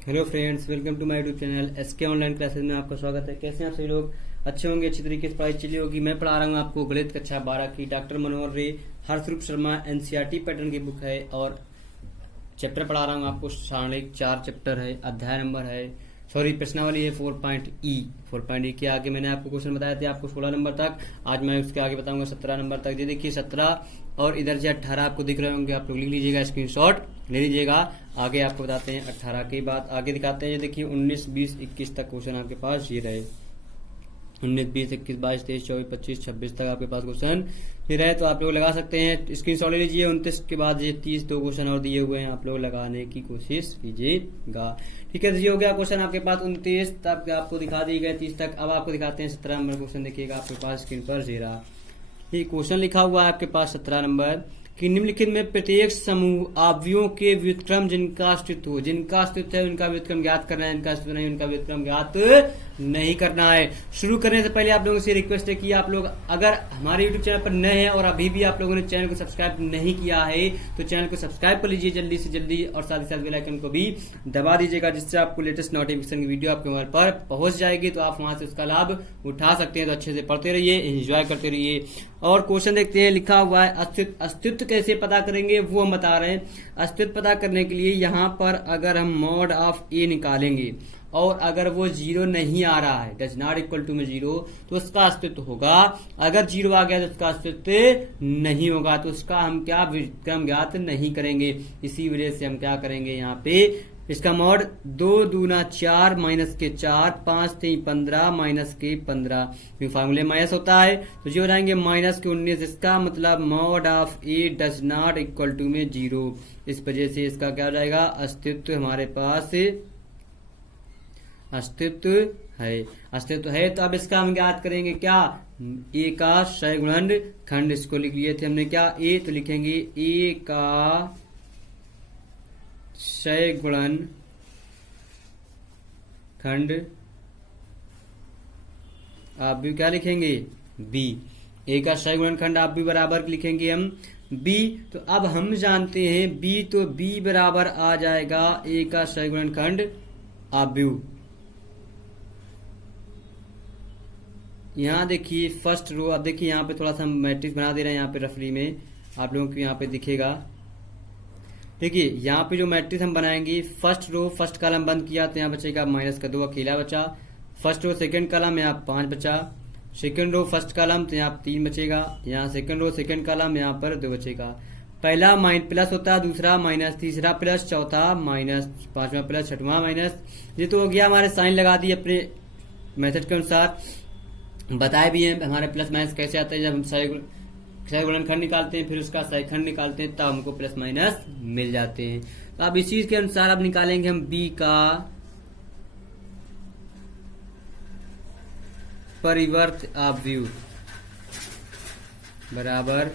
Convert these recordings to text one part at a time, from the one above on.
Hello friends, welcome to my YouTube channel SK online classes में आपका स्वागत है। कैसे हैं आप सभी लोग? अच्छे होंगे, अच्छी तरीके से पढ़ाई चली होगी। मैं पढ़ा रहा हूँ आपको गणित कक्षा 12 की डॉक्टर मनोहर रे हर्षरूप शर्मा एनसीईआरटी पैटर्न की बुक है और चैप्टर पढ़ा रहा हूँ आपको। सारणिक 4 चैप्टर है, अध्याय नंबर है प्रश्नावली है 4.E के आगे मैंने आपको क्वेश्चन बताए थे आपको 16 नंबर तक। आज मैं उसके आगे बताऊंगा 17 नंबर तक। ये देखिए 17 और इधर से 18 आपको दिख रहे होंगे, आप लोग लिख लीजिएगा, स्क्रीनशॉट ले लीजिएगा। आगे आपको बताते हैं 18 की बात आगे दिखाते हैं। ये देखिए 19, 20, 21 तक क्वेश्चन आपके पास ये रहे। 19, 20, 21, 22, 23, 24, 25, 26 तक आपके पास क्वेश्चन ये रहे, तो आप लोग लगा सकते हैं। स्क्रीनशॉट ले लीजिए। 29 के बाद ये 30 दो क्वेश्चन और दिए हुए हैं, आप लोग लगाने की कोशिश कीजिएगा। ठीक है, तो ये हो गया क्वेश्चन आपके पास 29 तक आपको दिखा दिए गए, 30 तक। अब आपको दिखाते हैं 17 नंबर क्वेश्चन। देखिएगा आपके पास स्क्रीन पर ये रहा, ये क्वेश्चन लिखा हुआ है आपके पास 17 नंबर कि निम्नलिखित में प्रत्येक समूह अवयवों के व्युत्क्रम जिनका अस्तित्व है उनका व्युत्क्रम ज्ञात करना है, इनका अस्तित्व नहीं उनका व्युत्क्रम ज्ञात नहीं करना है। शुरू करने से पहले आप लोगों से रिक्वेस्ट है कि आप लोग अगर हमारे यूट्यूब चैनल पर नए हैं और अभी भी आप लोगों ने चैनल को सब्सक्राइब नहीं किया है तो चैनल को सब्सक्राइब कर लीजिए जल्दी से जल्दी, और साथ ही साथ बेल आइकन को भी दबा दीजिएगा, जिससे आपको लेटेस्ट नोटिफिकेशन की वीडियो आपके मोबाइल पर पहुंच जाएगी, तो आप वहां से उसका लाभ उठा सकते हैं। तो अच्छे से पढ़ते रहिए, एंजॉय करते रहिए। और क्वेश्चन देखते हैं, लिखा हुआ है अस्तित्व कैसे पता करेंगे वो हम बता रहे हैं। अस्तित्व पता करने के लिए यहाँ पर अगर हम मॉड ऑफ ए निकालेंगे और अगर वो 0 नहीं आ रहा है, डज नॉट इक्वल टू में 0, तो उसका अस्तित्व होगा। अगर 0 आ गया तो उसका अस्तित्व नहीं होगा, तो उसका हम क्या व्युत्क्रम ज्ञात नहीं करेंगे। इसी वजह से हम क्या करेंगे, यहाँ पे इसका मॉड 2 दूना 4 माइनस के 4 5 3 15 माइनस के 15 फार्मूले माइनस होता है, तो जो हो जाएंगे माइनस के 19। इसका मतलब mod of a does not equal to में 0। इस वजह से इसका क्या हो जाएगा, अस्तित्व हमारे पास अस्तित्व है। तो अब इसका हम ज्ञात करेंगे क्या, ए का क्षय गुणन खंड। इसको लिख लिए थे हमने क्या, ए, तो लिखेंगे ए का क्षय गुणन खंड। आप भी क्या लिखेंगे, बी। ए का क्षय गुणन खंड आप भी बराबर लिखेंगे हम बी। तो अब हम जानते हैं बी, तो बी बराबर आ जाएगा ए का क्षय गुणन खंड अवयव। यहाँ देखिए फर्स्ट रो, अब देखिए यहाँ पे थोड़ा सा हम मैट्रिक्स बना दे रहे हैं, यहाँ पे रफली में आप लोगों को यहाँ पे दिखेगा। देखिए यहाँ पे जो मैट्रिक्स हम बनाएंगे, फर्स्ट रो फर्स्ट कॉलम बंद किया तो यहाँ बचेगा माइनस का 2 अकेला बचा। फर्स्ट रो सेकंड कॉलम यहाँ 5 बचा। सेकंड रो फर्स्ट कॉलम तो यहाँ 3 बचेगा। यहाँ सेकंड रो सेकंड कॉलम यहाँ पर 2 बचेगा। पहला प्लस होता है, दूसरा माइनस, तीसरा प्लस, चौथा माइनस, पांचवा प्लस, छठवां माइनस। ये तो हो गया, हमारे साइन लगा दिए अपने मेथड के अनुसार। बताए भी हैं हमारे प्लस माइनस कैसे आता है, जब हम क्षय गुणनखंड निकालते हैं फिर उसका क्षयखंड निकालते हैं तब हमको प्लस माइनस मिल जाते हैं। तो अब इसी के अनुसार अब निकालेंगे हम बी का परिवर्त अवयव बराबर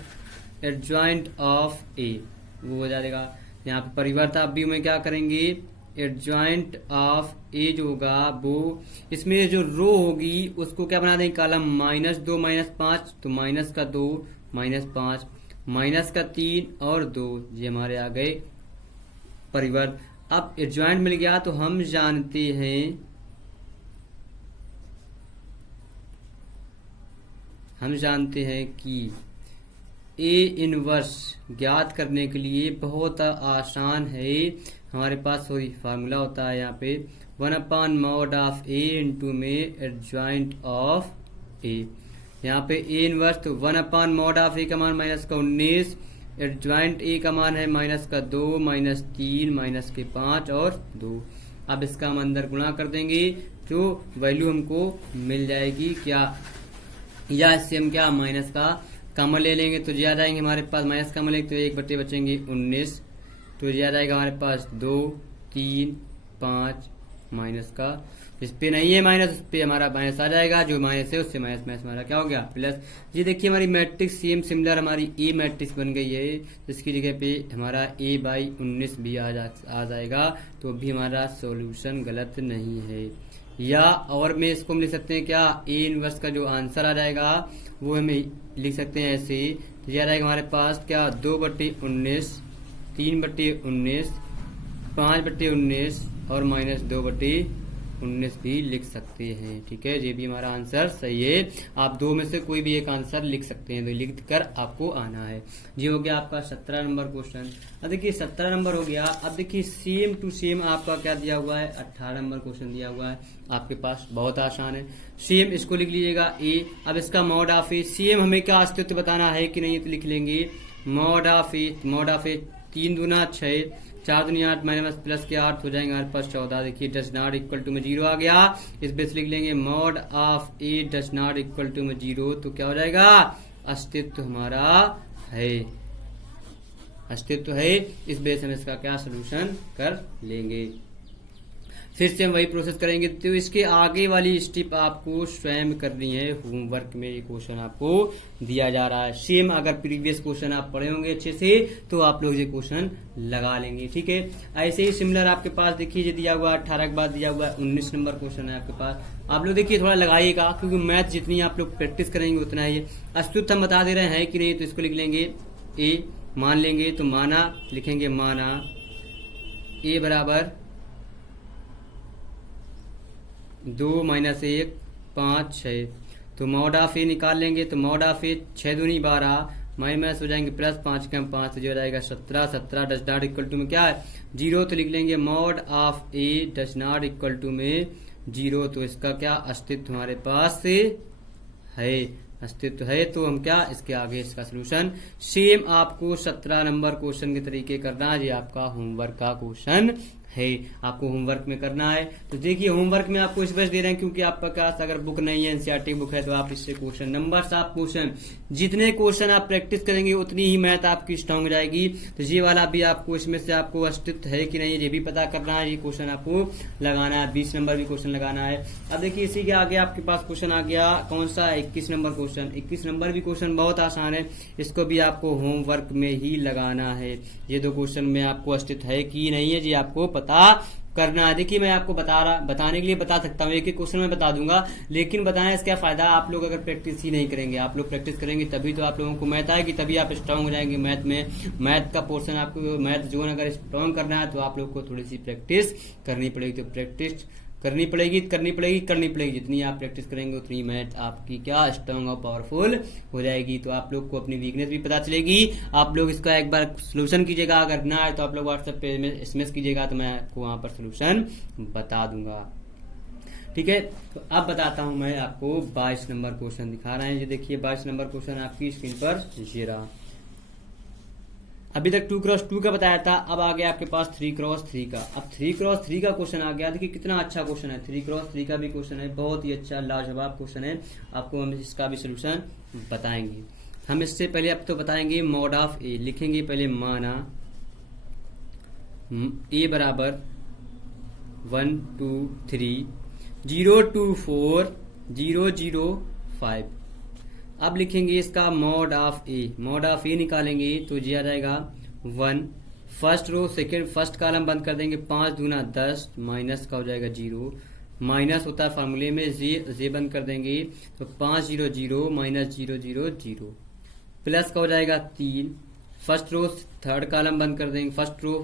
एडजॉइंट ऑफ ए, वो हो जाएगा। यहाँ पे परिवर्त अवयव में क्या करेंगे, एडजॉइंट ऑफ ए जो होगा वो, इसमें जो रो होगी उसको क्या बना देंगे कॉलम, -2 -5, तो माइनस का 2 -5 माइनस का 3 और 2, ये हमारे आ गए परिवर्त। अब एडजॉइंट मिल गया तो हम जानते हैं कि ए इनवर्स ज्ञात करने के लिए बहुत आसान है। हमारे पास फार्मूला होता है यहाँ पे 1/mod ऑफ ए इंटू में एडजॉइंट ऑफ ए। यहाँ पे ए इनवर्स, तो 1/mod ऑफ ए का मान माइनस का 19, एडजॉइंट ए का मान है माइनस का 2 -3 माइनस के 5 और 2। अब इसका हम अंदर गुणा कर देंगे तो वैल्यू हमको मिल जाएगी क्या, या इससे हम क्या माइनस का कॉमन ले लेंगे तो ज्यादा आएंगे हमारे पास, माइनस कॉमन लेंगे तो 1 बटे बचेंगे 19, तो ज्यादा आएगा हमारे पास 2 3 5 माइनस का, इस पे नहीं है माइनस, उस पे हमारा माइनस आ जाएगा, जो माइनस है उससे माइनस हमारा क्या हो गया प्लस। ये देखिए हमारी मैट्रिक्स सेम सिमिलर हमारी ए मैट्रिक्स बन गई है, जिसकी जगह पे हमारा a/19 भी आ जाएगा, तो भी हमारा सॉल्यूशन गलत नहीं है। या और में इसको हम लिख सकते हैं क्या, ए इनवर्स का जो आंसर आ जाएगा वो हमें लिख सकते हैं ऐसे, तो यह रहेगा हमारे पास क्या 2/19, 3/19, 5/19 और -2/19 भी लिख सकते हैं। ठीक है, ये भी हमारा आंसर सही है। आप दो में से कोई भी एक आंसर लिख सकते हैं, तो लिख कर आपको आना है। जी हो गया आपका 17 नंबर क्वेश्चन। अब देखिए 17 नंबर हो गया। अब देखिए सेम टू सेम आपका क्या दिया हुआ है, 18 नंबर क्वेश्चन दिया हुआ है आपके पास। बहुत आसान है, सेम इसको लिख लीजिएगा ए। अब इसका मॉड ऑफ ए, सेम हमें क्या अस्तित्व बताना है कि नहीं, तो लिख लेंगे mod of A. Mod of A 3 दूना 6, 4 दूनी 8 माइनस प्लस के 8 हो जाएंगे हमारे पास 14। देखिए डज नॉट इक्वल टू में 0 आ गया। इस बेस लिख लेंगे mod of a does not equal to में 0, तो क्या हो जाएगा, अस्तित्व हमारा है, अस्तित्व है। इस बेस हम इसका क्या सोल्यूशन कर लेंगे। फिर से हम वही प्रोसेस करेंगे। तो इसके आगे वाली स्टेप आपको स्वयं करनी है। होमवर्क में ये क्वेश्चन आपको दिया जा रहा है। सेम अगर प्रीवियस क्वेश्चन आप पढ़े होंगे अच्छे से तो आप लोग ये क्वेश्चन लगा लेंगे। ठीक है, ऐसे ही सिमिलर आपके पास देखिए ये दिया हुआ 18 के बाद दिया हुआ 19 नंबर क्वेश्चन है आपके पास। आप लोग देखिए थोड़ा लगाइएगा, क्योंकि मैथ जितनी आप लोग प्रैक्टिस करेंगे उतना ही अस्तित्व हम बता दे रहे हैं कि नहीं। तो इसको लिख लेंगे ए, मान लेंगे तो माना, लिखेंगे माना ए बराबर 2 - 1 5 6। तो मॉड ऑफ ए निकाल लेंगे, तो मॉड ऑफ ए 6 दूनी 12 माइनस हो जाएंगे प्लस 5 कम 5, तो जो हो जाएगा 17। 17 डज नॉट इक्वल टू में क्या है 0, तो लिख लेंगे mod of a does not equal to में 0। तो इसका क्या अस्तित्व हमारे पास है, अस्तित्व है। तो हम क्या इसके आगे इसका सोल्यूशन सेम आपको 17 नंबर क्वेश्चन के तरीके करना है। ये आपका होमवर्क का क्वेश्चन है, आपको होमवर्क में करना है। तो देखिए होमवर्क में आपको इस वजह दे रहे हैं क्योंकि आपका पास अगर बुक नहीं है, एनसीईआरटी बुक है, तो आप इससे क्वेश्चन नंबर्स आप क्वेश्चन जितने क्वेश्चन आप प्रैक्टिस करेंगे उतनी ही मैथ आपकी स्ट्रांग हो जाएगी। तो ये वाला भी आपको इसमें से आपको अस्तित्व है कि नहीं ये भी पता करना है। ये क्वेश्चन आपको लगाना है, 20 नंबर भी क्वेश्चन लगाना है। अब देखिए इसी के आगे आपके पास क्वेश्चन आ गया कौन सा, 21 नंबर क्वेश्चन। 21 नंबर भी क्वेश्चन बहुत आसान है, इसको भी आपको होमवर्क में ही लगाना है। ये दो क्वेश्चन में आपको अस्तित्व है कि नहीं है, ये आपको पता करना है। देखिए मैं आपको बताने के लिए बता सकता हूँ, एक एक क्वेश्चन में बता दूंगा, लेकिन बताने से क्या फायदा, आप लोग अगर प्रैक्टिस ही नहीं करेंगे। आप लोग प्रैक्टिस करेंगे तभी तो आप लोगों को मैथ आएगी, तभी आप स्ट्रांग हो जाएंगे मैथ में। मैथ का पोर्शन आपको, मैथ जोन अगर स्ट्रांग करना है तो आप लोग को थोड़ी सी प्रैक्टिस करनी पड़ेगी। तो प्रैक्टिस करनी पड़ेगी। जितनी आप प्रैक्टिस करेंगे उतनी मैथ आपकी क्या स्ट्रांग और पावरफुल हो जाएगी। तो आप लोग को अपनी वीकनेस भी पता चलेगी। आप लोग इसका एक बार सोल्यूशन कीजिएगा, अगर ना आए तो आप लोग व्हाट्सएप पे एसएमएस कीजिएगा, तो मैं आपको वहां पर सोल्यूशन बता दूंगा। ठीक है, तो अब बताता हूं मैं आपको 22 नंबर क्वेश्चन दिखा रहे हैं। ये देखिए 22 नंबर क्वेश्चन आपकी स्क्रीन पर ये रहा। अभी तक 2x2 का बताया था, अब आ गया आपके पास 3x3 का। अब 3x3 का क्वेश्चन आ गया। देखिए कितना अच्छा क्वेश्चन है, 3x3 का भी क्वेश्चन है, बहुत ही अच्छा लाजवाब क्वेश्चन है। आपको हम इसका भी सोल्यूशन बताएंगे। हम इससे पहले अब तो बताएंगे मॉड ऑफ ए। लिखेंगे पहले माना ए बराबर 1 2 3 0 2 4 0 0 5। अब लिखेंगे इसका mod of A. Mod of A निकालेंगे तो ये आ जाएगा 1, first row second first column बंद कर देंगे, 5 दूना 10 माइनस का हो जाएगा 0, माइनस होता है फार्मूले में, जे बंद कर देंगे तो 5 0 0 माइनस 0 0 0, प्लस का हो जाएगा 3, फर्स्ट रो थर्ड कॉलम बंद कर देंगे, first row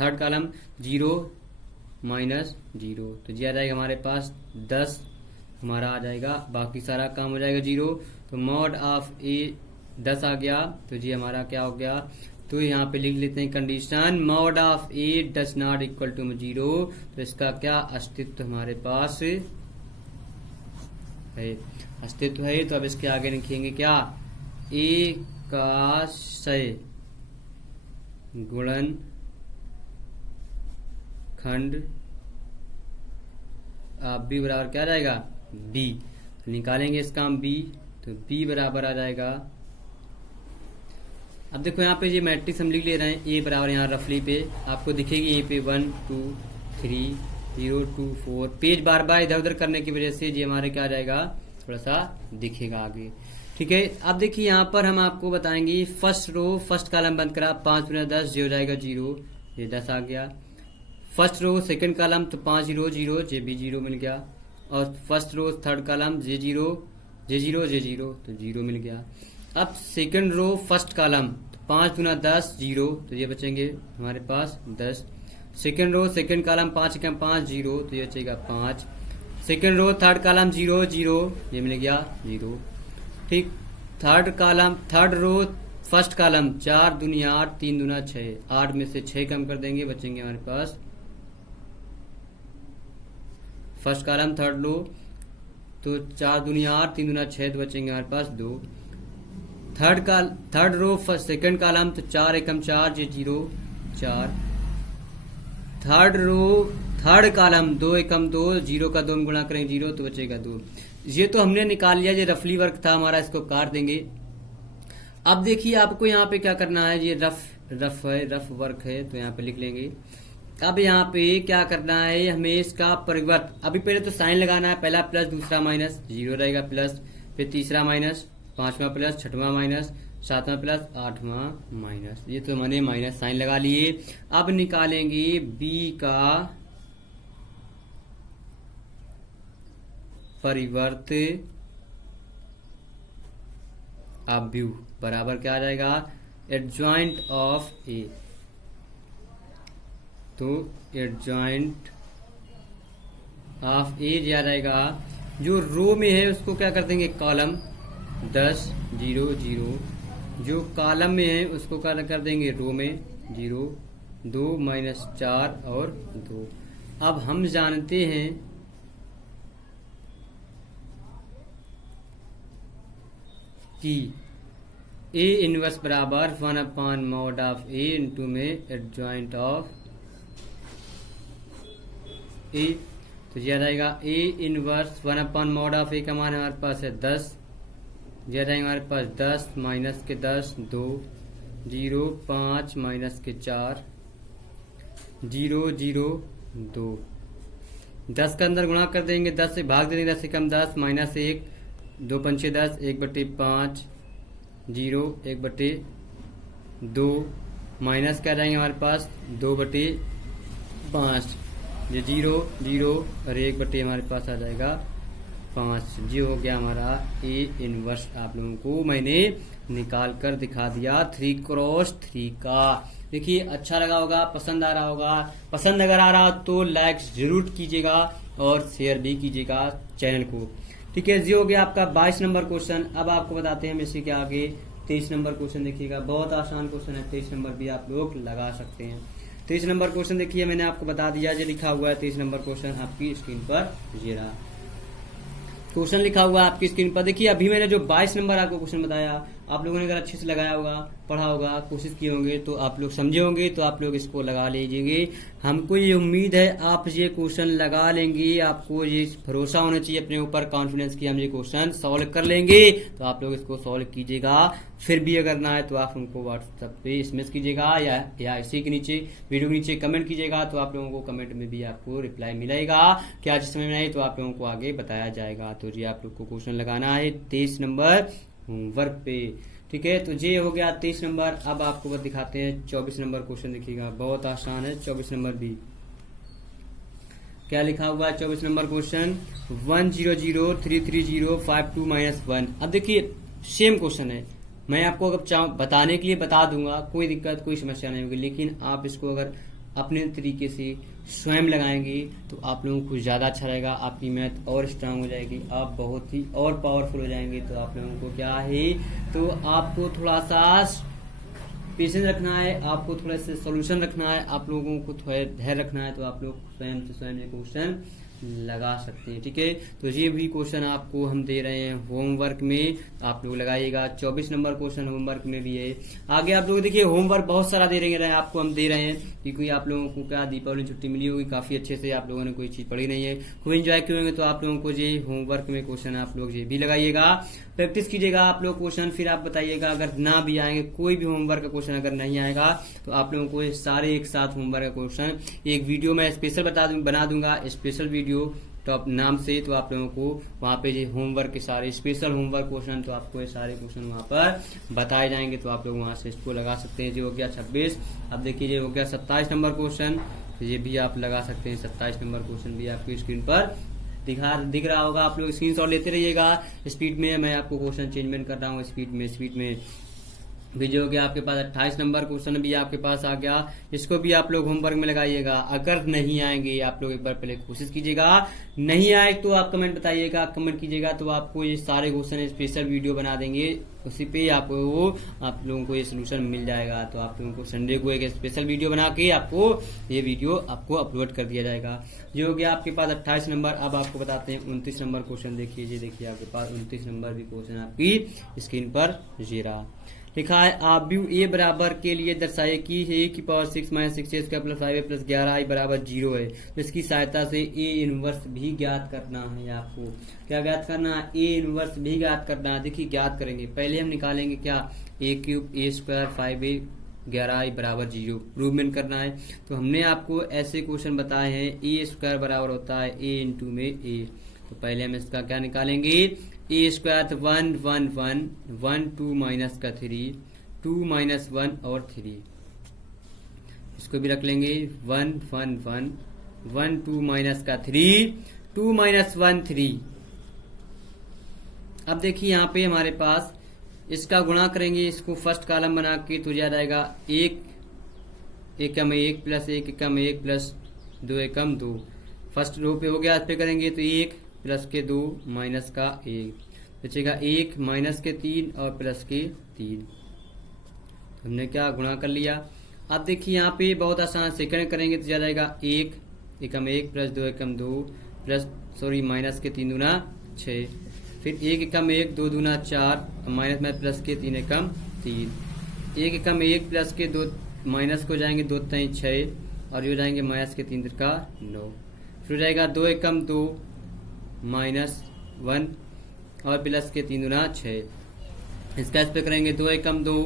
third column 0 minus 0, तो ये आ जाएगा हमारे पास 10 हमारा आ जाएगा, बाकी सारा काम हो जाएगा 0। तो मॉड ऑफ ए 10 आ गया, तो जी हमारा क्या हो गया, तो यहाँ पे लिख लेते हैं condition mod of a does not equal to 0। तो इसका क्या अस्तित्व हमारे पास है, अस्तित्व है। तो अब इसके आगे लिखेंगे क्या, ए का सय गुणन खंड बी बराबर क्या जाएगा बी। निकालेंगे इसका हम बी, तो बी बराबर आ जाएगा, अब देखो यहाँ पे ये मैट्रिक्स हम लिख ले रहे हैं, ए बराबर यहाँ रफली पे आपको दिखेगी, ए पे 1 2 3 0 2 4, पेज बार बार इधर उधर करने की वजह से ये हमारे क्या आ जाएगा, थोड़ा सा दिखेगा आगे। ठीक है, अब देखिए यहाँ पर हम आपको बताएंगे फर्स्ट रो फर्स्ट कॉलम बंद करा, 5 × 10 ये हो जाएगा 0, ये 10 आ गया। फर्स्ट रो सेकंड कॉलम तो 5 0 0 जे भी 0 मिल गया, और फर्स्ट रो थर्ड कॉलम जे 0 जे 0 जे 0 तो 0 मिल गया। अब सेकंड रो फर्स्ट कॉलम तो 5 × 10 0, तो ये बचेंगे हमारे पास 10, सेकेंड रो सेकेंड कॉलम 5 एकम 5 0, तो ये बचेगा 5। सेकेंड रो थर्ड कॉलम 0 0, ये मिल गया 0। ठीक, थर्ड रो फर्स्ट कॉलम 4 दूनी 8 3 दूना 6, 8 में से 6 कम कर देंगे, बचेंगे हमारे पास फर्स्ट कॉलम थर्ड रो, तो 4 दूनी 8 3 दूना 6, तो बचेंगे हमारे पास 2। थर्ड रो सेकंड कॉलम, तो 4 एकम 4 ये 0 4। थर्ड रो थर्ड कॉलम 2 एकम 2, 0 का 2 में गुणा करेंगे 0, तो बचेगा 2। ये तो हमने निकाल लिया, ये रफली वर्क था हमारा, इसको काट देंगे। अब देखिए आपको यहाँ पे क्या करना है, ये रफ वर्क है, तो यहाँ पे लिख लेंगे। अब यहाँ पे क्या करना है हमें, इसका परिवर्त, अभी पहले तो साइन लगाना है, पहला प्लस दूसरा माइनस, 0 रहेगा प्लस, फिर तीसरा माइनस, पांचवा प्लस, छठवां माइनस, सातवां प्लस, आठवां माइनस। ये तो मैंने माइनस साइन लगा लिए। अब निकालेंगे b का परिवर्त अव्यूह बराबर क्या आ जाएगा, एडजॉइंट ऑफ ए। तो एडजॉइंट ऑफ ए आ जाएगा, जो रो में है उसको क्या कर देंगे कॉलम 10 0 0, जो कॉलम में है उसको क्या कर देंगे रो में 0 2 -4 और 2। अब हम जानते हैं कि ए इनवर्स बराबर 1/mod ऑफ ए इंटू में एडजॉइंट ऑफ ए। तो यह रहेगा ए इनवर्स 1/mod ऑफ ए का मान हमारे पास है 10, यह रहेगा हमारे पास 10 माइनस के 10 2 0 5 माइनस के 4 0 0 2। 10 का अंदर गुणा कर देंगे, 10 से भाग दे देंगे, 10 से कम 10 माइनस 1 2 पंचे 10 1/5 0 1/2 माइनस क्या रहेंगे हमारे पास 2/5, ये 0 0 और 1 हमारे पास आ जाएगा 5। जी हो गया हमारा ए इनवर्स। आप लोगों को मैंने निकाल कर दिखा दिया 3x3 का। देखिए अच्छा लगा होगा, पसंद आ रहा होगा। पसंद अगर आ रहा तो लाइक जरूर कीजिएगा और शेयर भी कीजिएगा चैनल को। ठीक है, जी हो गया आपका 22 नंबर क्वेश्चन। अब आपको बताते हैं इसी के आगे 23 नंबर क्वेश्चन। देखिएगा बहुत आसान क्वेश्चन है, 23 नंबर भी आप लोग लगा सकते हैं। 23 नंबर क्वेश्चन देखिए मैंने आपको बता दिया, जो लिखा हुआ है 23 नंबर क्वेश्चन आपकी स्क्रीन पर ये रहा। क्वेश्चन लिखा हुआ है आपकी स्क्रीन पर। देखिए अभी मैंने जो 22 नंबर आपको क्वेश्चन बताया, आप लोगों ने अगर अच्छे से लगाया होगा, पढ़ा होगा, कोशिश किए होंगे तो आप लोग समझे होंगे, तो आप लोग इसको लगा लीजिएंगे। हमको ये उम्मीद है आप ये क्वेश्चन लगा लेंगे। आपको ये भरोसा होना चाहिए अपने ऊपर, कॉन्फिडेंस की हम ये क्वेश्चन सॉल्व कर लेंगे। तो आप लोग इसको सॉल्व कीजिएगा। फिर भी अगर ना है तो आप हमको व्हाट्सएप पे एसएमएस कीजिएगा या इसी के नीचे वीडियो के नीचे कमेंट कीजिएगा। तो आप लोगों को कमेंट में भी आपको रिप्लाई मिलेगा। क्या जिस समय में नहीं तो आप लोगों को आगे बताया जाएगा। तो जी आप लोग को क्वेश्चन लगाना है 23 नंबर होमवर्क पे। ठीक है, तो ये हो गया 23 नंबर। अब आपको बस दिखाते हैं 24 नंबर क्वेश्चन। देखिएगा बहुत आसान है 24 नंबर भी। क्या लिखा हुआ है 24 नंबर क्वेश्चन, 1003305 -1। अब देखिए सेम क्वेश्चन है, मैं आपको अगर बताने के लिए बता दूंगा, कोई दिक्कत कोई समस्या नहीं होगी। लेकिन आप इसको अगर अपने तरीके से स्वयं लगाएंगे तो आप लोगों को ज्यादा अच्छा रहेगा। आपकी मैथ और स्ट्रांग हो जाएगी, आप बहुत ही और पावरफुल हो जाएंगे। तो आप लोगों को क्या है, तो आपको थोड़ा सा पेशेंस रखना है, आपको थोड़ा सा सोल्यूशन रखना है, आप लोगों को थोड़ा धैर्य रखना है। तो आप लोग स्वयं से स्वयं ये क्वेश्चन लगा सकते हैं। ठीक है, तो ये भी क्वेश्चन आपको हम दे रहे हैं होमवर्क में, आप लोग लगाइएगा। 24 नंबर क्वेश्चन होमवर्क में भी है। आगे आप लोग देखिए होमवर्क बहुत सारा दे रहे हैं, आपको हम दे रहे हैं क्योंकि आप लोगों को क्या दीपावली छुट्टी मिली होगी, काफी अच्छे से आप लोगों ने कोई चीज पढ़ी नहीं है, खूब एंजॉय किए होंगे। तो आप लोगों को ये होमवर्क में क्वेश्चन आप लोग ये भी लगाइएगा, प्रैक्टिस कीजिएगा आप लोग क्वेश्चन। फिर आप बताइएगा अगर ना भी आएंगे, कोई भी होमवर्क का क्वेश्चन अगर नहीं आएगा तो आप लोगों को सारे एक साथ होमवर्क का क्वेश्चन एक वीडियो में स्पेशल बना दूंगा, स्पेशल वीडियो टॉप नाम से। तो आप लोगों को वहाँ पे ये होमवर्क के सारे स्पेशल होमवर्क क्वेश्चन, तो आपको ये सारे क्वेश्चन वहाँ पर बताए जाएंगे। तो आप लोग वहाँ से इसको लगा सकते हैं। जो हो गया 26। अब देखिए ये हो गया 27 नंबर क्वेश्चन, तो ये भी आप लगा सकते हैं। 27 नंबर क्वेश्चन भी आपकी स्क्रीन पर दिख रहा होगा। आप लोग स्क्रीनशॉट लेते रहिएगा स्पीड में। मैं आपको क्वेश्चन चेंजमेंट कर रहा हूँ स्पीड में। भी जो कि आपके पास 28 नंबर क्वेश्चन भी आपके पास आ गया। इसको भी आप लोग होमवर्क में लगाइएगा। अगर नहीं आएंगे आप लोग एक बार पहले कोशिश कीजिएगा, नहीं आए तो आप कमेंट बताइएगा, कमेंट कीजिएगा तो आपको ये सारे क्वेश्चन स्पेशल वीडियो बना देंगे, उसी पे आपको आप लोगों को ये सोल्यूशन मिल जाएगा। तो आप लोगों को संडे को एक स्पेशल वीडियो बना के आपको ये वीडियो आपको अपलोड कर दिया जाएगा। जो हो गया आपके पास 28 नंबर। अब आपको बताते हैं 29 नंबर क्वेश्चन। देखिए जी, देखिए आपके पास 29 नंबर भी क्वेश्चन आपकी स्क्रीन पर जीरा लिखा है। आव्यूह ए बराबर के लिए दर्शाइए कि ए की पावर 6 माइनस 6 प्लस 5 प्लस 11 बराबर 0 है। तो इसकी सहायता से ए इनवर्स भी ज्ञात करना है। आपको क्या ज्ञात करना है? ए इनवर्स भी ज्ञात करना है। देखिए ज्ञात करेंगे, पहले हम निकालेंगे क्या, ए क्यूब ए स्क्वायर 5a 11i बराबर 0 प्रूवमेंट करना है। तो हमने आपको ऐसे क्वेश्चन बताए हैं, ए स्क्वायर बराबर होता है ए इंटू में ए। तो पहले हम इसका क्या निकालेंगे, ए स्क्वायर तो 1 1 1 1 2 माइनस का 3 2 माइनस 1 और 3, इसको भी रख लेंगे 1 1 1 1 2 माइनस का 3 2 माइनस 1 3। अब देखिए यहाँ पे हमारे पास इसका गुणा करेंगे, इसको फर्स्ट कॉलम बना के तो आ जाएगा 1 एकम 1 प्लस 1 एकम 1 प्लस 2 एकम 2। फर्स्ट रो पे हो गया, इस पे करेंगे तो 1 प्लस के 2 माइनस का 1 बचेगा 1 माइनस के 3 और प्लस के 3। हमने क्या गुणा कर लिया। अब देखिए यहाँ पे बहुत आसान, सेकंड करेंगे तो जाएगा 1 एकम 1 प्लस 2 एकम 2 प्लस माइनस के 3 दूना 6, फिर 1 एकम 1 2 दूना 4 माइनस में प्लस के 3 एकम 3, 1 एकम 1 प्लस के 2 माइनस को जाएंगे 2 3 6 और ये जाएंगे माइनस के 3 का 9, फिर जाएगा 2 एकम 2 माइनस 1 और प्लस के 3 दूना 6। इसका इस पे करेंगे 2 एकम 2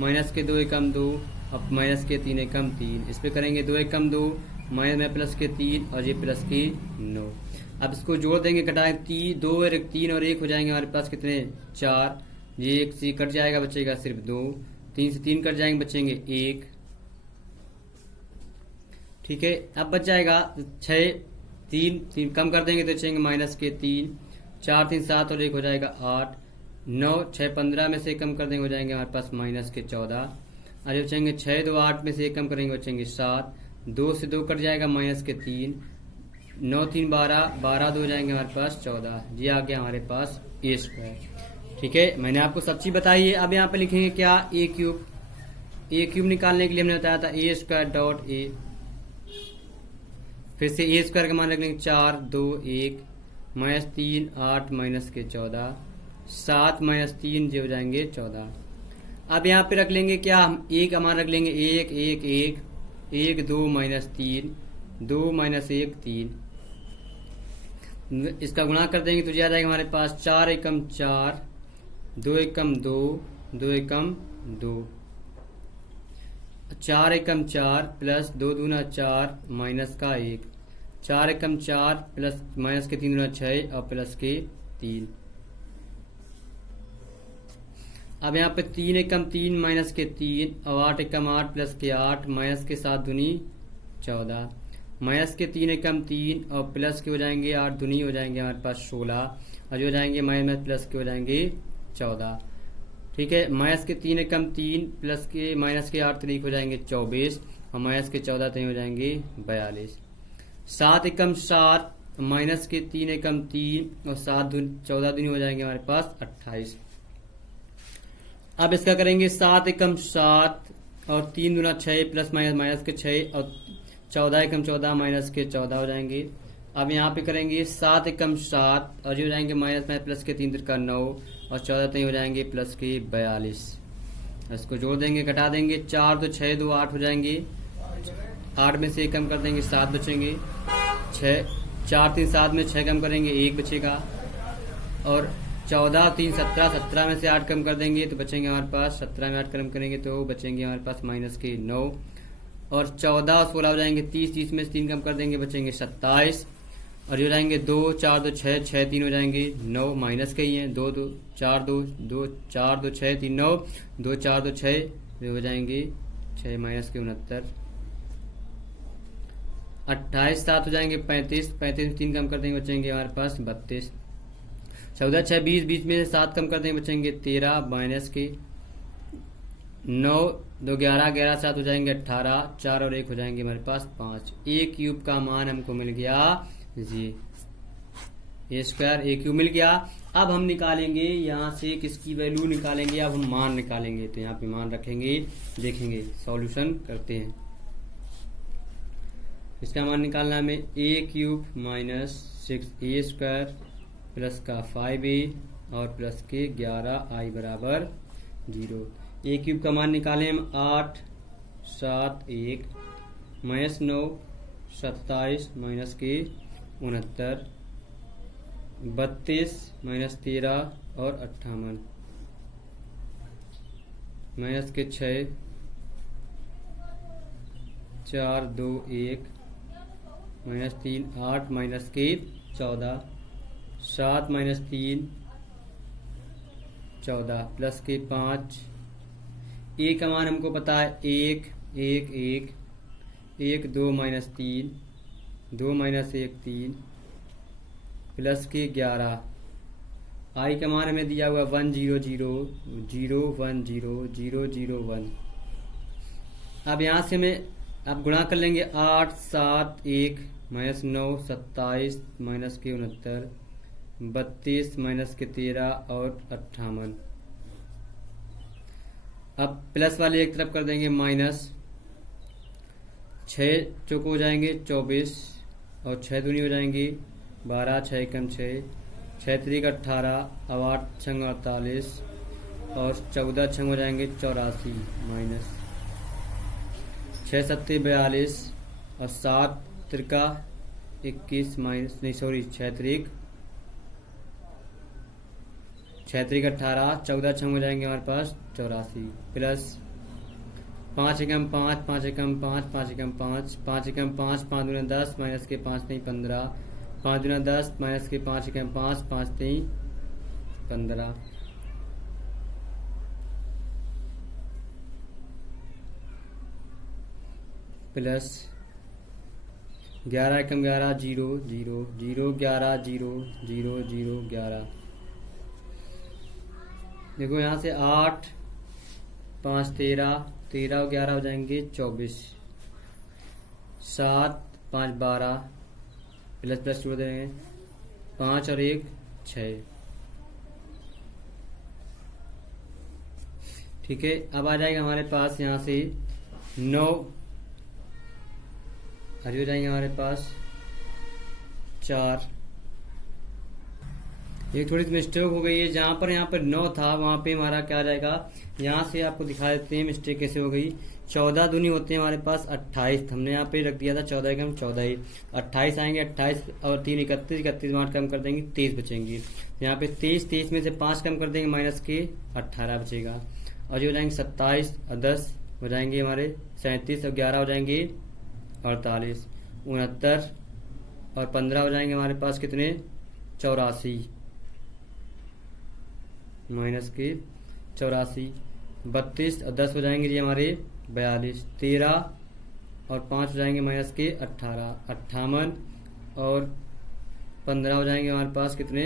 माइनस के 2 एकम 2 अब माइनस के 3 एकम 3, इस पे करेंगे 2 एकम 2 माइनस में प्लस के 3 और ये प्लस के 9। अब इसको जोड़ देंगे, घटाएंगे 2 और 3 और 1 हो जाएंगे हमारे पास कितने 4, ये 1 से कट जाएगा बचेगा सिर्फ 2, 3 से 3 कट जाएंगे बचेंगे 1। ठीक है, अब बच जाएगा 6 3 कम कर देंगे तो बचेंगे माइनस के 3, 4 3 7 और 1 हो जाएगा 8, 9 6 15 में से कम कर देंगे हो जाएंगे हमारे पास माइनस के 14, और बचेंगे 6 2 8 में से कम करेंगे बचेंगे 7, 2 से 2 कट जाएगा माइनस के 3, 9 3 12 12 2 हो जाएंगे हमारे पास 14। ये आ गया हमारे पास ए स्क्वायर। ठीक है, मैंने आपको सब चीज बताई है। अब यहाँ पे लिखेंगे क्या, ए क्यूब निकालने के लिए हमने बताया था ए स्क्वायर डॉट ए, फिर से ए स्क्वायर का मान रख लेंगे 4 2 1 माइनस 3 8 माइनस के 14 7 माइनस 3 जो हो जाएंगे 14। अब यहाँ पे रख लेंगे क्या, हम एक का मान रख लेंगे 1 1 1 1 2 माइनस 3 2 माइनस 1 3, इसका गुणा कर देंगे तो आ जाएगा हमारे पास 4 एकम 4 2 एकम 2 2 एकम 2, 4 एकम 4 प्लस 2 दूना 4 माइनस का 1, 4 एकम 4 प्लस माइनस के 3 दूना 6 और प्लस के 3। अब यहाँ पे 3 एकम 3 माइनस के 3 और 8 एकम 8 प्लस के 8 माइनस के 7 दूनी 14, माइनस के 3 एकम 3 और प्लस के हो जाएंगे 8 दूनी हो जाएंगे हमारे पास 16 और जो हो जाएंगे माइनस प्लस के हो जाएंगे 14। ठीक है, माइनस के 3 एकम 3 प्लस के माइनस के 8 तरीक हो जाएंगे 24 और माइनस के 14 तरीक हो जाएंगे 42, 7 एकम 7 माइनस के 3 एकम 3 और 14 दूनी हो जाएंगे हमारे पास 28। अब इसका करेंगे 7 एकम 7 और 3 दूना 6 प्लस माइनस के 6 और 14 एकम 14 माइनस के 14 हो जाएंगे। अब यहाँ पे करेंगे 7 एकम 7 और जो हो जाएंगे माइनस प्लस के 3 का 9 और 14 तक हो जाएंगे प्लस के 42। इसको जोड़ देंगे, घटा देंगे 4 2 6 2 8 हो जाएंगे, 8 में से कम कर देंगे 7 बचेंगे, 4 3 7 में 6 कम करेंगे 1 बचेगा, और 14 3 17 17 में से 8 कम कर देंगे तो बचेंगे हमारे पास 17 में 8 कम करेंगे तो बचेंगे हमारे पास माइनस के 9, और 14 16 हो जाएंगे 30 30 में से 3 कम कर देंगे बचेंगे 27, और ये हो जाएंगे 2 4 2 6 6 3 हो जाएंगे 9 माइनस के ही हैं 2 2 4 2 2 4 2 6 3 9 2 4 2 6 हो जाएंगे 6 माइनस के 69, 28 7 हो जाएंगे 35 35 में 3 कम कर देंगे बचेंगे हमारे पास 32, 14 6 20 20 में से 7 कम कर देंगे बचेंगे 13 माइनस के 9 2 11 11 7 हो जाएंगे 18, 4 और 1 हो जाएंगे हमारे पास 5। ए क्यूब का मान हमको मिल गया जी, ए स्क्वायर ए क्यूब मिल गया। अब हम निकालेंगे यहाँ से किसकी वैल्यू निकालेंगे, अब हम मान निकालेंगे। तो यहाँ पे मान रखेंगे, देखेंगे, सॉल्यूशन करते हैं। इसका मान निकालना हमें ए क्यूब माइनस 6 ए स्क्वायर प्लस का 5a और प्लस के 11i बराबर 0। ए क्यूब का मान निकालें हम 8 7 1 माइनस 9 27 माइनस के 69 32 माइनस 13 और 58 माइनस के 6 4 2 1 माइनस 3 8 माइनस के 14 7 माइनस 3 14 प्लस के 5। ए का मान हमको पता है 1 1 1 1 2 माइनस 3 2 माइनस 1 3 प्लस के 11। आई का मान हमें दिया हुआ 1 0 0 0 1 0 0 0 1। अब यहाँ से हमें आप गुणा कर लेंगे 8 7 1 माइनस 9 27 माइनस के 69 32 माइनस के 13 और 58। अब प्लस वाले एक तरफ कर देंगे माइनस 6 चौको हो जाएंगे 24 और 6 दूनी हो जाएंगी 12 6 कम 6 6 3 18 अब 8 छंग 48 और 14 छंग हो जाएंगे 84 माइनस 6 7 42 और 7 त्रिका 21 माइनस नहीं सॉरी 6 3 18 14 छंग हो जाएंगे हमारे पास 84 प्लस 5 एकम 5 5 एकम 5 5 एकम 5 5 एकम 5 5 दूना 10 माइनस के 5 नहीं 15 5 दूना 10 माइनस के 5 एकम 5 5 नहीं 15 प्लस 11 एकम 11 0 0 0 11 0 0 0 11। देखो यहाँ से 8 5 13 13 और 11 हो जाएंगे 24 7 5 12 प्लस प्लस जोड़ देंगे 5 और 1 6। ठीक है, अब आ जाएगा हमारे पास यहाँ से 9 हो जाएंगे हमारे पास 4। एक थोड़ी सी मिस्टेक हो गई है, जहां पर यहाँ पर 9 था वहां पे हमारा क्या आ जाएगा, यहाँ से आपको दिखा देते हैं मिस्टेक कैसे हो गई। 14 दूनी होते हैं हमारे पास 28, हमने यहाँ पे रख दिया था 14 कम 14 ही 28 आएंगे 28 और 3 31 31 8 कम कर देंगे 23 बचेंगे। यहाँ पे 23 23 में से 5 कम कर देंगे माइनस के 18 बचेगा और ये हो जाएंगे 27 और 10 हो जाएंगे हमारे 37 और 11 हो जाएंगे 48 69 और 15 हो जाएंगे हमारे पास कितने 84 माइनस के 84 32 और 10 हो जाएंगे जी हमारे 42 13 और 5 हो जाएंगे माइनस के 18 58 और 15 हो जाएंगे हमारे पास कितने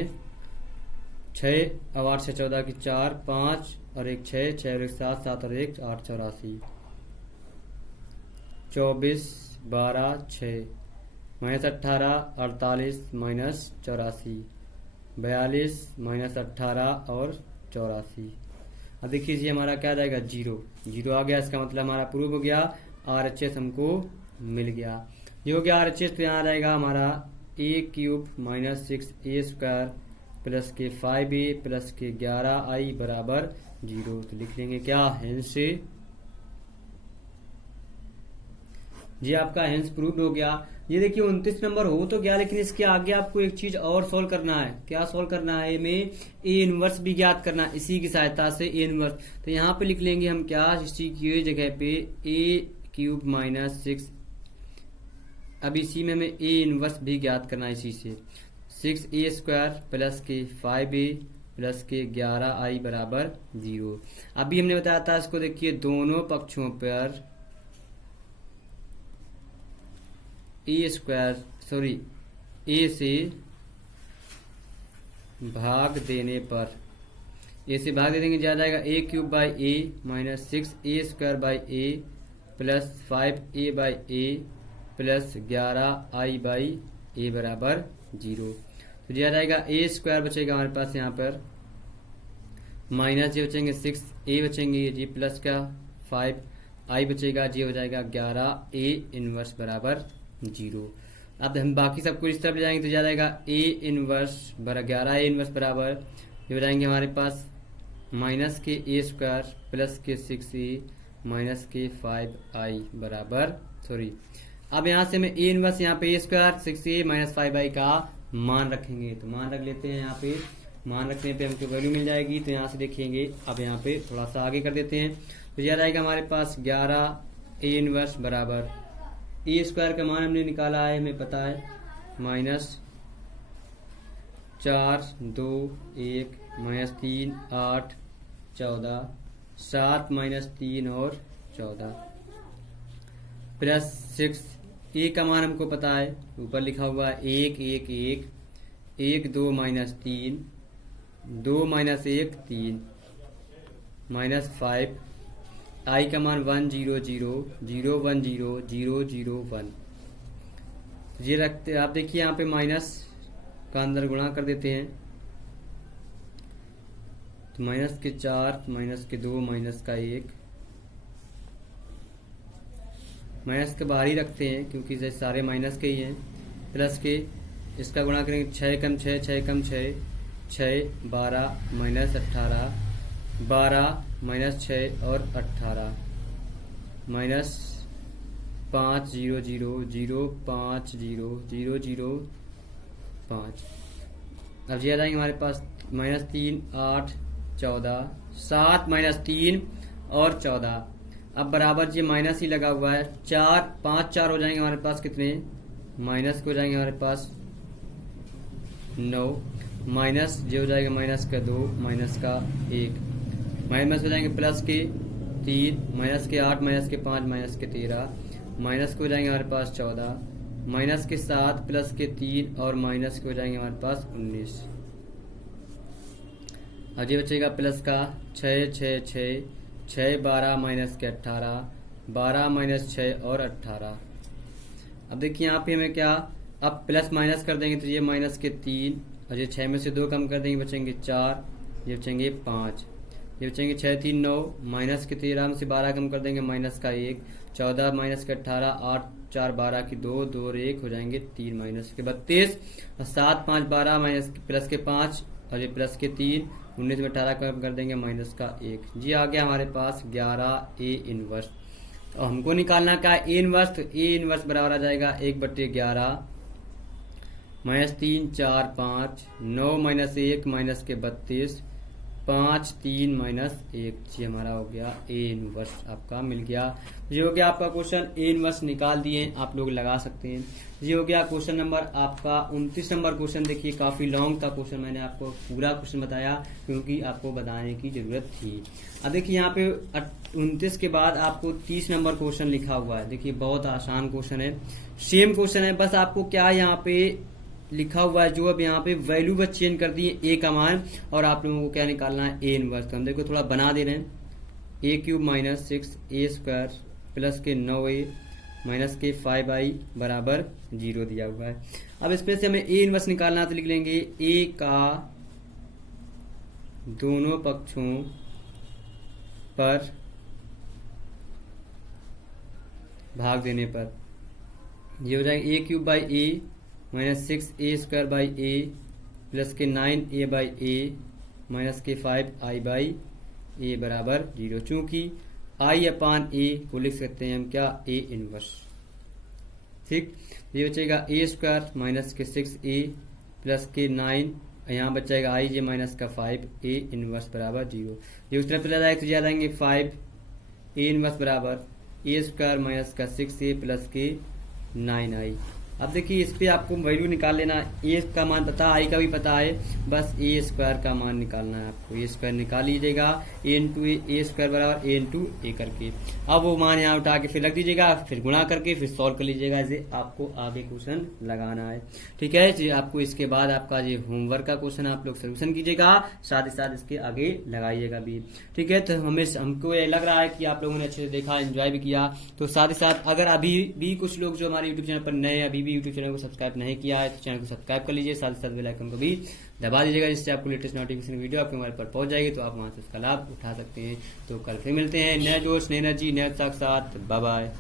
6 और 8 से 14 की 4 5 और 1 6 6 और 1 7 7 और 1 8 84 24 12 6 माइनस 18 48 माइनस 84 42 माइनस 18 और 84। अब देखिए जी हमारा क्या आ जाएगा 0 0 आ गया, इसका मतलब हमारा प्रूव हो गया, RHS हमको मिल गया। ये हो गया RHS, तो यहाँ आ जाएगा हमारा a cube minus 6a square plus के 5a प्लस के 11i बराबर 0। तो लिख लेंगे क्या हेंस से जी आपका हेंस प्रूव्ड हो गया। ये देखिए 29 नंबर हो तो गया, लेकिन इसके आगे आपको एक चीज और सोल्व करना है। क्या सोल्व करना है, में ए इनवर्स भी ज्ञात करना है इसी की सहायता से ए इनवर्स। तो यहाँ पे लिख लेंगे हम क्या, इसी की जगह पे ए क्यूब माइनस 6, अब इसी में हमें ए इनवर्स भी ज्ञात करना है इसी से 6a स्क्वायर प्लस के 5a प्लस के 11i बराबर 0। अभी हमने बताया था इसको, देखिए दोनों पक्षों पर ए स्क्वायर सॉरी ए से भाग देने पर ए से भाग दे देंगे, जा जाएगा a cube by a minus 6a² by a plus 5a/a plus 11i by a बराबर 0। तो दिया जाएगा a² बचेगा हमारे पास यहाँ पर माइनस ये बचेंगे 6a बचेंगे जी प्लस का 5i बचेगा जी हो जाएगा 11a इनवर्स बराबर 0। अब हम बाकी सब कुछ इस तरफ ले जाएंगे तो जा जाएगा a इनवर्स बराबर 11a इनवर्स बराबर ये हो जाएंगे हमारे पास माइनस के a² प्लस के 6a माइनस के 5i बराबर अब यहाँ से मैं a इनवर्स यहाँ पे a² 6a माइनस 5i का मान रखेंगे। तो मान रख लेते हैं, यहाँ पे मान रखने पे हमको वैल्यू मिल जाएगी। तो यहाँ से देखेंगे, अब यहाँ पे थोड़ा सा आगे कर देते हैं तो यह रहेगा हमारे पास 11a इनवर्स बराबर a² का मान हमने निकाला है, हमें पता है माइनस 4 2 1 माइनस 3 8 14 7 माइनस 3 और 14 प्लस 6 ए का मान हमको पता है, ऊपर लिखा हुआ है 1 1 1 1 2 माइनस 3 2 माइनस 1 3 माइनस 5 आई का मान 1 0 0 0 1 0 0 0 1 ये रखते। आप देखिए यहाँ पे माइनस का अंदर गुणा कर देते हैं तो माइनस के 4 माइनस के 2 माइनस का 1 माइनस के बाहर ही रखते हैं क्योंकि ये सारे माइनस के ही हैं। प्लस के इसका गुणा करेंगे 6 कम 6 6 कम 6 6 12 माइनस 18 12 माइनस 6 और 18 माइनस 5 0 0 0 5 0 0 0 5। अब ये आ जाएंगे हमारे पास माइनस 3 8 14 7 माइनस 3 और 14। अब बराबर ये माइनस ही लगा हुआ है, 4 5 4 हो जाएंगे हमारे पास कितने माइनस के हो जाएंगे हमारे पास 9 माइनस ये हो जाएगा माइनस का 2 माइनस का 1 माइनस हो जाएंगे प्लस के 3 माइनस के 8 माइनस के 5 माइनस के 13 माइनस के हो जाएंगे हमारे पास 14 माइनस के 7 प्लस के 3 और माइनस के हो जाएंगे हमारे पास 19। अब ये बचेगा प्लस का 6 6 6 6 12 माइनस के 18 12 माइनस 6 और 18। अब देखिए यहाँ पे हमें क्या, अब प्लस माइनस कर देंगे तो ये माइनस के 3 और ये 6 में से 2 कम कर देंगे बचेंगे 4 ये बचेंगे 5 ये बचेंगे 6 3 9 माइनस के 13 में से 12 कम कर देंगे माइनस का 1 14 माइनस के 18 8 4 12 की 2 2 और 1 हो जाएंगे 3 माइनस के 32 और 7 5 12 माइनस प्लस के 5 और ये प्लस के 3 19 में 18 कम कर देंगे माइनस का 1 जी आ गया हमारे पास 11a इनवर्स। और हमको निकालना का a इनवर्स, तो a इनवर्स बराबर आ जाएगा 1/11 माइनस 3 4 5 9 माइनस 1 माइनस के 32 5 3 माइनस 1 जी हमारा हो गया a इनवर्स आपका मिल गया। ये हो गया आपका क्वेश्चन a इनवर्स निकाल दिए, आप लोग लगा सकते हैं। ये हो गया क्वेश्चन नंबर आपका 29 नंबर क्वेश्चन। देखिए काफी लॉन्ग था क्वेश्चन, मैंने आपको पूरा क्वेश्चन बताया क्योंकि आपको बताने की जरूरत थी। अब देखिए यहाँ पे 29 के बाद आपको 30 नंबर क्वेश्चन लिखा हुआ है। देखिए बहुत आसान क्वेश्चन है, सेम क्वेश्चन है, बस आपको क्या यहाँ पे लिखा हुआ है जो अब यहाँ पे वैल्यू बस चेंज कर दिए a का मान और आप लोगों को क्या निकालना है a इनवर्स। तो हम देखो थोड़ा बना दे रहे हैं, a³ माइनस 6a² प्लस के 9a माइनस के 5i बराबर 0 दिया हुआ है। अब इसमें से हमें a इनवर्स निकालना है तो लिख लेंगे a का दोनों पक्षों पर भाग देने पर ये हो जाएगा a³ by a minus 6a² by a plus के 9a बाई a माइनस के 5i बाई a बराबर 0। चूंकि i अपान a को लिख सकते हैं हम क्या a इनवर्स। ठीक, ये बचेगा a² माइनस के 6a प्लस के 9 यहाँ बचेगा i j माइनस का 5a इनवर्स बराबर 0। ये उस तरफ चला जाएगा तो याद आएंगे 5a इनवर्स बराबर a² माइनस का 6a प्लस के 9i अब देखिए इस पे आपको वैल्यू निकाल लेना, ए का मान पता, आई का भी पता है, बस ए स्क्वायर का मान निकालना है आपको। ए स्क्वायर निकाल लीजिएगा, ए इंटू ए स्क्वायर बराबर ए इंटू ए करके। अब वो मान यहाँ उठा के फिर रख दीजिएगा, फिर गुणा करके फिर सॉल्व कर लीजिएगा। ऐसे आपको आगे क्वेश्चन लगाना है, ठीक है जी। आपको इसके बाद आपका ये होमवर्क का क्वेश्चन आप लोग सोल्यूशन कीजिएगा, साथ ही साथ इसके आगे लगाइएगा भी, ठीक है। तो हमको ये लग रहा है कि आप लोगों ने अच्छे से देखा, एंजॉय भी किया। तो साथ ही साथ अगर अभी भी कुछ लोग जो हमारे यूट्यूब चैनल पर नए, अभी भी यूट्यूब चैनल को सब्सक्राइब नहीं किया है तो चैनल को सब्सक्राइब कर लीजिए, साथ ही साथ बेल आइकन को भी दबा दीजिएगा, जिससे आपको लेटेस्ट नोटिफिकेशन वीडियो आपके मोबाइल पर पहुंच जाएगी, तो आप वहां से उसका लाभ उठा सकते हैं। तो कल फिर मिलते हैं नए जोश, नई एनर्जी, नए उत्साह के साथ। Bye bye.